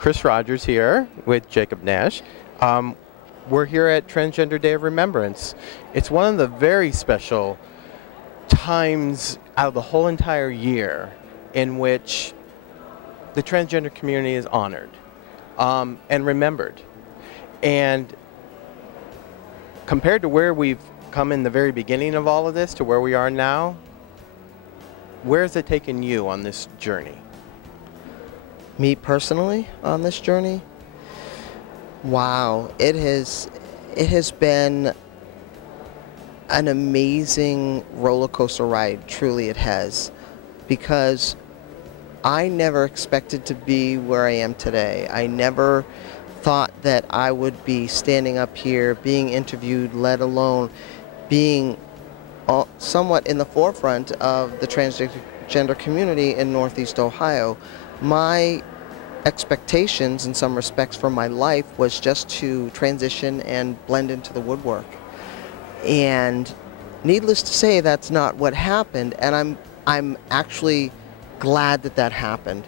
Chris Rogers here with Jacob Nash. We're here at Transgender Day of Remembrance. It's one of the very special times out of the whole entire year in which the transgender community is honored and remembered. And compared to where we've come in the very beginning of all of this to where we are now, where has it taken you on this journey? Me personally on this journey? Wow, it has been an amazing roller coaster ride, truly it has, because I never expected to be where I am today. I never thought that I would be standing up here being interviewed, let alone being somewhat in the forefront of the transgender community in Northeast Ohio. My expectations in some respects for my life was just to transition and blend into the woodwork. And needless to say, that's not what happened, and I'm actually glad that that happened,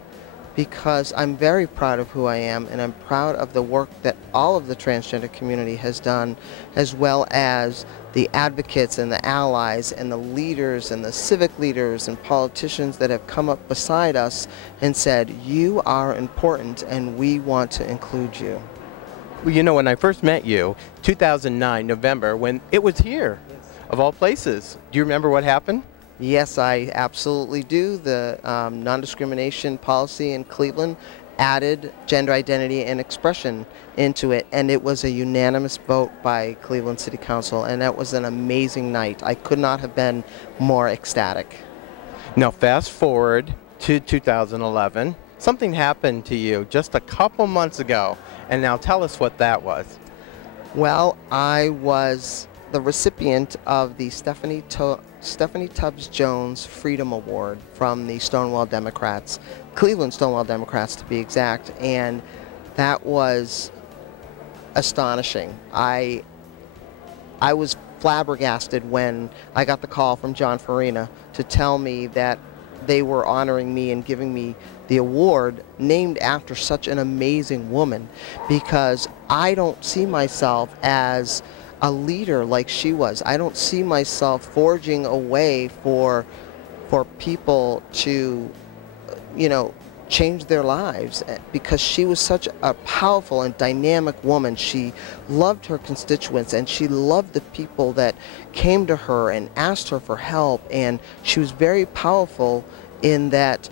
because I'm very proud of who I am, and I'm proud of the work that all of the transgender community has done, as well as the advocates and the allies and the leaders and the civic leaders and politicians that have come up beside us and said, you are important and we want to include you. Well, you know, when I first met you, 2009, November, when it was here, of all places. Do you remember what happened? Yes, I absolutely do. The non-discrimination policy in Cleveland added gender identity and expression into it, and it was a unanimous vote by Cleveland City Council, and that was an amazing night. I could not have been more ecstatic. Now fast forward to 2011. Something happened to you just a couple months ago, and now tell us what that was. Well, I was the recipient of the Stephanie Tubbs Jones Freedom Award from the Stonewall Democrats, Cleveland Stonewall Democrats to be exact, and that was astonishing. I was flabbergasted when I got the call from John Farina to tell me that they were honoring me and giving me the award named after such an amazing woman, because I don't see myself as a leader like she was. I don't see myself forging a way for people to, you know, change their lives, because she was such a powerful and dynamic woman. She loved her constituents, and she loved the people that came to her and asked her for help, and she was very powerful in that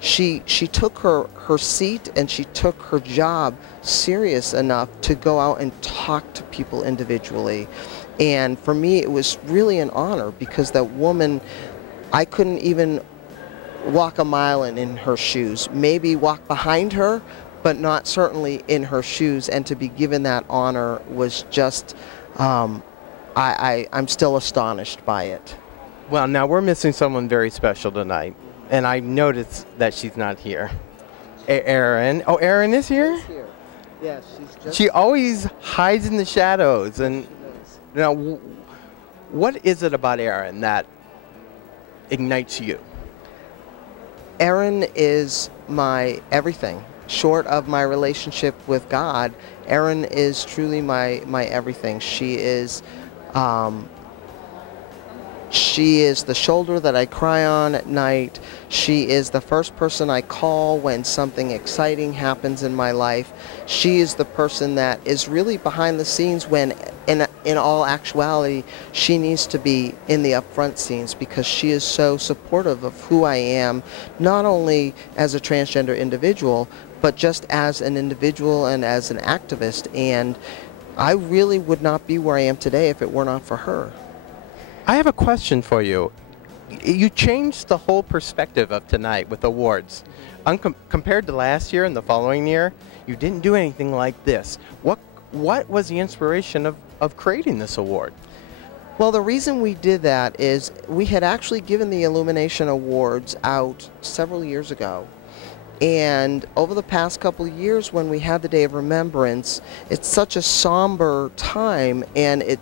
she took her seat and she took her job serious enough to go out and talk to people individually. And for me, it was really an honor, because that woman, I couldn't even walk a mile in her shoes. Maybe walk behind her, but not certainly in her shoes. And to be given that honor was just, I'm still astonished by it. Well, now we're missing someone very special tonight, and I noticed that she's not here. Erin. Oh, Erin is here? She's here. Yes, she's just... She always hides in the shadows. And now, what is it about Erin that ignites you? Erin is my everything. Short of my relationship with God, Erin is truly my everything. She is the shoulder that I cry on at night. She is the first person I call when something exciting happens in my life. She is the person that is really behind the scenes when, in all actuality, she needs to be in the upfront scenes, because she is so supportive of who I am, not only as a transgender individual, but just as an individual and as an activist. And I really would not be where I am today if it were not for her. I have a question for you. You changed the whole perspective of tonight with awards. Compared to last year and the following year, you didn't do anything like this. What was the inspiration of creating this award? Well, the reason we did that is we had actually given the Illumination Awards out several years ago. And over the past couple of years, when we had the Day of Remembrance, it's such a somber time, and it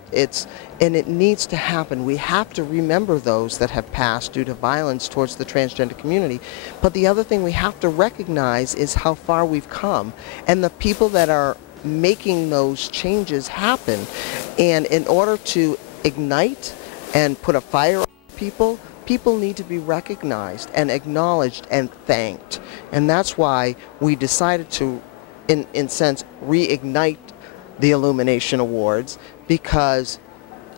needs to happen. We have to remember those that have passed due to violence towards the transgender community. But the other thing we have to recognize is how far we've come, and the people that are making those changes happen. And in order to ignite and put a fire on people, people need to be recognized and acknowledged and thanked. And that's why we decided to, in sense, reignite the Illumination Awards, because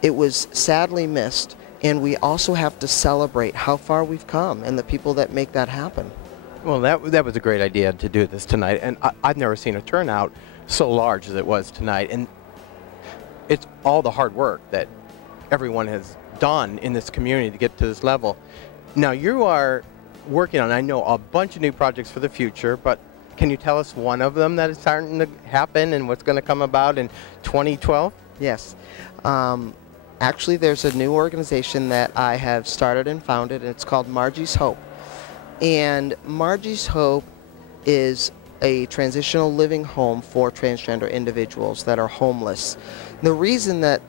it was sadly missed, and we also have to celebrate how far we've come and the people that make that happen. Well, that was a great idea to do this tonight, and I've never seen a turnout so large as it was tonight. And it's all the hard work that everyone has done in this community to get to this level. Now, you are working on, I know, a bunch of new projects for the future, but can you tell us one of them that is starting to happen and what's going to come about in 2012? Yes. Actually, there's a new organization that I have started and founded, and it's called Margie's Hope. And Margie's Hope is a transitional living home for transgender individuals that are homeless. The reason that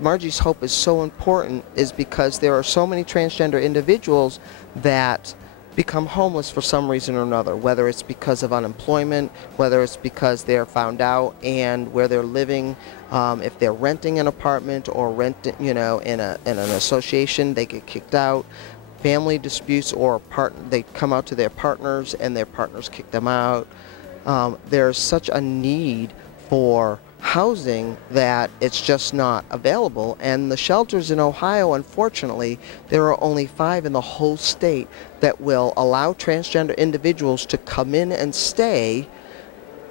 Margie's Hope is so important is because there are so many transgender individuals that become homeless for some reason or another, whether it's because of unemployment, whether it's because they're found out and where they're living, if they're renting an apartment or renting, in an association, they get kicked out, family disputes, or they come out to their partners and their partners kick them out. There's such a need for housing that it's just not available, and the shelters in Ohio, unfortunately, there are only 5 in the whole state that will allow transgender individuals to come in and stay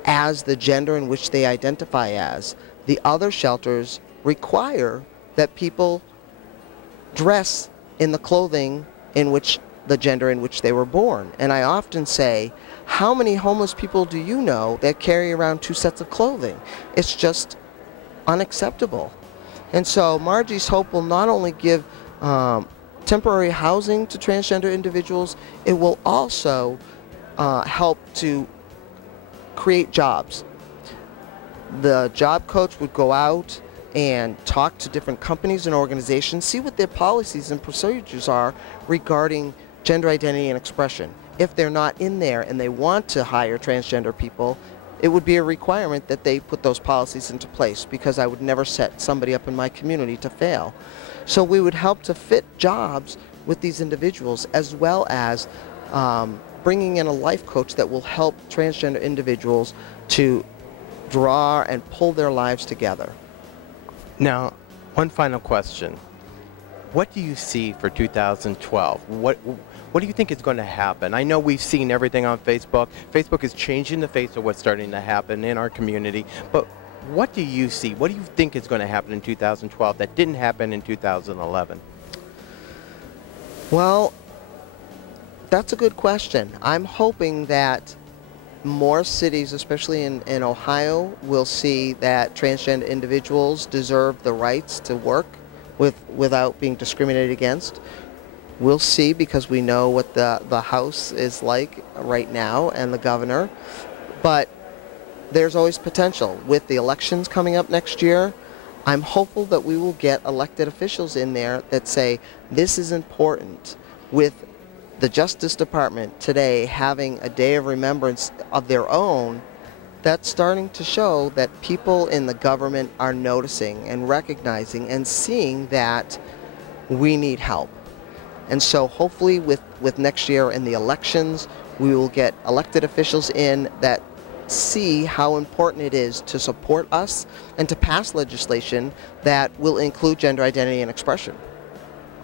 as the gender in which they identify as. The other shelters require that people dress in the clothing in which the gender in which they were born. And I often say, how many homeless people do you know that carry around 2 sets of clothing? It's just unacceptable. And so Margie's Hope will not only give temporary housing to transgender individuals, it will also help to create jobs. The job coach would go out and talk to different companies and organizations, see what their policies and procedures are regarding gender identity and expression. If they're not in there and they want to hire transgender people, it would be a requirement that they put those policies into place, because I would never set somebody up in my community to fail. So we would help to fit jobs with these individuals, as well as bringing in a life coach that will help transgender individuals to draw and pull their lives together. Now, one final question. What do you see for 2012? What do you think is going to happen? I know we've seen everything on Facebook. Facebook is changing the face of what's starting to happen in our community. But what do you see? What do you think is going to happen in 2012 that didn't happen in 2011? Well, that's a good question. I'm hoping that more cities, especially in Ohio, will see that transgender individuals deserve the rights to work without being discriminated against. We'll see, because we know what the House is like right now and the governor. But there's always potential. With the elections coming up next year, I'm hopeful that we will get elected officials in there that say this is important. With the Justice Department today having a day of remembrance of their own, that's starting to show that people in the government are noticing and recognizing and seeing that we need help. And so hopefully with next year in the elections, we will get elected officials in that see how important it is to support us and to pass legislation that will include gender identity and expression.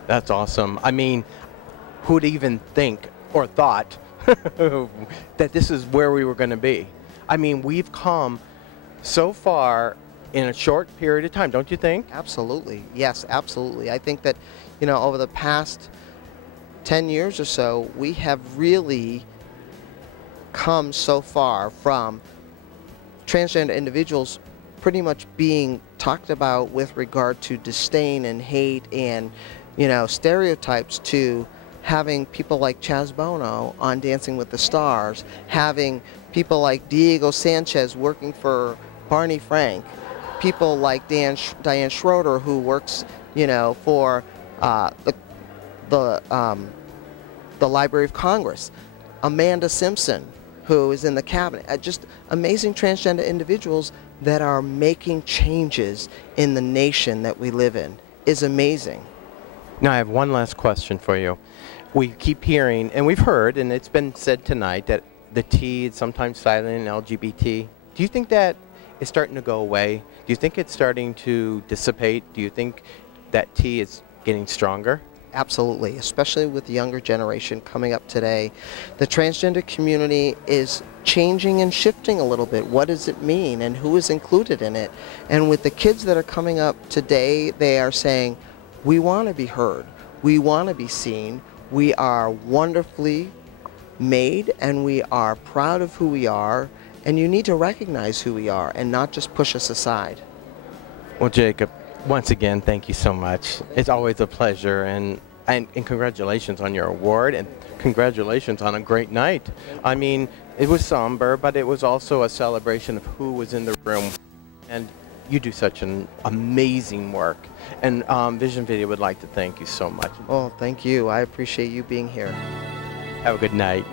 That's awesome. I mean, who'd even think or thought that this is where we were going to be? I mean, we've come so far in a short period of time, don't you think? Absolutely. Yes, absolutely. I think that, over the past 10 years or so, we have really come so far from transgender individuals pretty much being talked about with regard to disdain and hate and, stereotypes, to having people like Chaz Bono on Dancing with the Stars, having people like Diego Sanchez working for Barney Frank, people like Diane Schroeder, who works, you know, for the Library of Congress, Amanda Simpson, who is in the cabinet, just amazing transgender individuals that are making changes in the nation that we live in is amazing. Now, I have one last question for you. We keep hearing, and we've heard, and it's been said tonight, that the T is sometimes silent in LGBT. Do you think that is starting to go away? Do you think it's starting to dissipate? Do you think that T is getting stronger? Absolutely, especially with the younger generation coming up today. The transgender community is changing and shifting a little bit. What does it mean and who is included in it? And with the kids that are coming up today, they are saying, we want to be heard, we want to be seen, we are wonderfully made and we are proud of who we are, and you need to recognize who we are and not just push us aside. Well, Jacob, once again, thank you so much. It's always a pleasure, and congratulations on your award, and congratulations on a great night. I mean, it was somber, but it was also a celebration of who was in the room, and you do such an amazing work. And Vision Video would like to thank you so much. Oh, thank you. I appreciate you being here. Have a good night.